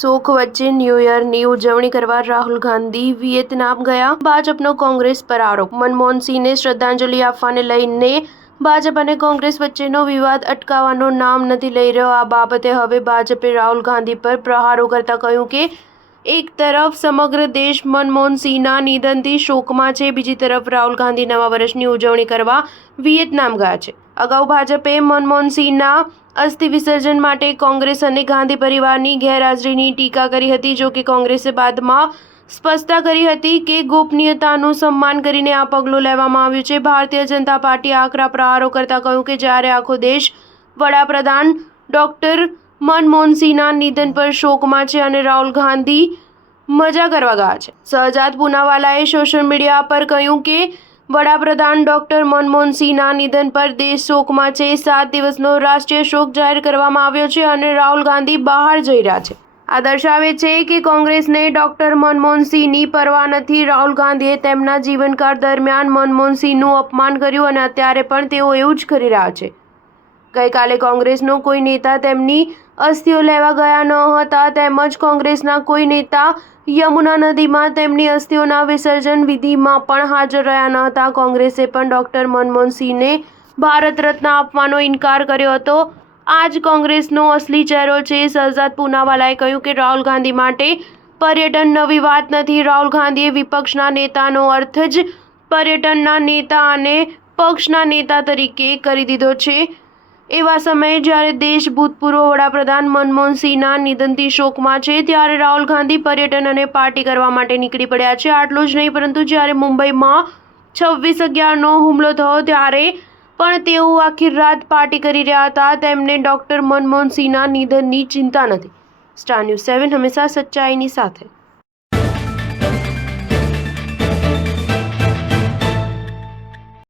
શોક વચ્ચે ન્યૂ યરની ઉજવણી કરવા રાહુલ ગાંધી વિયેતનામ ગયા. ભાજપનો કોંગ્રેસ પર આરોપ. મનમોહનસિંહને શ્રદ્ધાંજલિ આપવાને લઈને ભાજપ અને કોંગ્રેસ વચ્ચેનો વિવાદ અટકવાનું નામ નથી લઈ રહ્યો. આ બાબતે હવે ભાજપે રાહુલ ગાંધી પર પ્રહારો કરતા કહ્યું કે એક તરફ સમગ્ર દેશ મનમોહનસિંહના નિધનથી શોકમાં છે, બીજી તરફ રાહુલ ગાંધી નવા વર્ષની ઉજવણી કરવા વિયેતનામ ગયા છે. અગાઉ ભાજપે મનમોહનસિંહના અસ્થિ વિસર્જન માટે કોંગ્રેસ અને ગાંધી પરિવારની ગેરહાજરીની ટીકા કરી હતી. જો કે કોંગ્રેસે બાદમાં સ્પષ્ટતા કરી હતી કે ગોપનીયતાનું સન્માન કરીને આ પગલું લેવામાં આવ્યું છે. ભારતીય જનતા પાર્ટીએ આકરા પ્રહારો કરતા કહ્યું કે જ્યારે આખો દેશ વડાપ્રધાન ડોક્ટર મનમોહનસિંહના નિધન પર શોકમાં છે અને રાહુલ ગાંધી મજા કરવા ગયા છે. શહજાદ પૂનાવાલાએ સોશિયલ મીડિયા પર કહ્યું કે વડાપ્રધાન ડોક્ટર મનમોહનસિંહના નિધન પર દેશ શોકમાં છે. 7 દિવસનો રાષ્ટ્રીય શોક જાહેર કરવામાં આવ્યો છે અને રાહુલ ગાંધી બહાર જઈ રહ્યા છે. આ દર્શાવે છે કે કોંગ્રેસને ડોક્ટર મનમોહનસિંહની પરવા નથી. રાહુલ ગાંધીએ તેમના જીવનકાળ દરમિયાન મનમોહનસિંહનું અપમાન કર્યું અને અત્યારે પણ તેઓ એવું જ કરી રહ્યા છે. ગઈકાલે કોંગ્રેસનો કોઈ નેતા તેમની અસ્થિઓ લેવા ગયા ન હતા, તેમજ કોંગ્રેસના કોઈ નેતા યમુના નદીમાં તેમની અસ્થિઓના વિસર્જન વિધિમાં પણ હાજર રહ્યા ન હતા. કોંગ્રેસે પણ ડોક્ટર મનમોહનસિંહને ભારત રત્ન આપવાનો ઇનકાર કર્યો હતો. આ જ કોંગ્રેસનો અસલી ચહેરો છે. શહજાદ પૂનાવાલાએ કહ્યું કે રાહુલ ગાંધી માટે પર્યટન નવી વાત નથી. રાહુલ ગાંધીએ વિપક્ષના નેતાનો અર્થ જ પર્યટનના નેતા અને પક્ષના નેતા તરીકે કરી દીધો છે. એવા સમયે જ્યારે દેશ ભૂતપૂર્વ વડાપ્રધાન મનમોહનસિંહના નિધનથી શોકમાં છે, ત્યારે રાહુલ ગાંધી પર્યટન અને પાર્ટી કરવા માટે નીકળી પડ્યા છે. આટલું જ નહીં, પરંતુ જ્યારે મુંબઈમાં 26/11નો હુમલો થયો ત્યારે પણ તેઓ આખી રાત પાર્ટી કરી રહ્યા હતા. તેમને ડોક્ટર મનમોહનસિંહના નિધનની ચિંતા નથી. સ્ટાર ન્યૂઝ 7 હંમેશા સચ્ચાઈની સાથે.